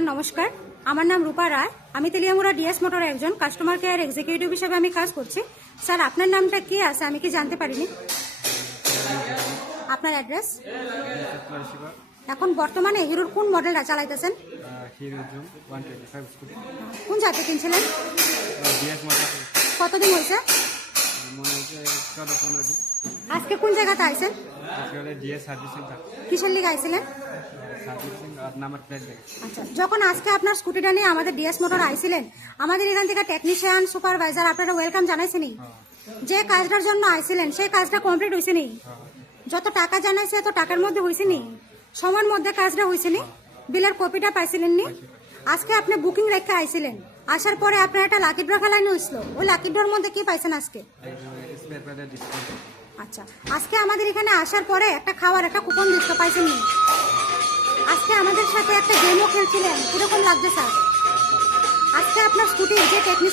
নমস্কার, আমার নাম রূপা রায়। আমি তেলিয়ামুড়া ডিএস মোটর একজন কাস্টমার কেয়ার এক্সিকিউটিভ হিসেবে আমি কাজ করছি। স্যার, আপনার নামটা কি আছে আমি কি জানতে পারিনি? আপনার অ্যাড্রেস? এখন বর্তমানে হিরোর কোন মডেলটা চালাইতেছেন? কোন জায়গাতে কিনছিলেন? কতদিন হয়েছে? আজকে কোন জায়গাতে আইছেন? কিসের লিগে আইছিলেন? আচ্ছা, যখন আজকে আপনার স্কুটিটা নিয়ে আমাদের ডিএস মোটর আইছিলেন, আমাদের এখান থেকে টেকনিশিয়ান সুপারভাইজার আপনারা ওয়েলকাম জানাইছেনি? যে কাজটার জন্য আইছিলেন সেই কাজটা কমপ্লিট হয়েছে নি? যত টাকা জানাইছে এত টাকার মধ্যে হয়েছে নি? সময়ের মধ্যে কাজটা হয়েছে নি? বিলের কপিটা পাইছিলেন নি? আজকে আপনি বুকিং রেখে আইছিলেন, আসার পরে আপনার একটা লাকি ড্র খেলানো হয়েছিল, ওই লাকি ড্রর মধ্যে কি পাইছেন আজকে? আচ্ছা, আজকে আমাদের এখানে আসার পরে একটা খাওয়ার একটা কুপন দিচ্ছ, পাইছেন নি? আজকে আমাদের সাথে একটা গেমও খেলছিলেন, কিরকম লাগছে স্যার? আজকে আপনার স্কুটির যে টেকনিশিয়ান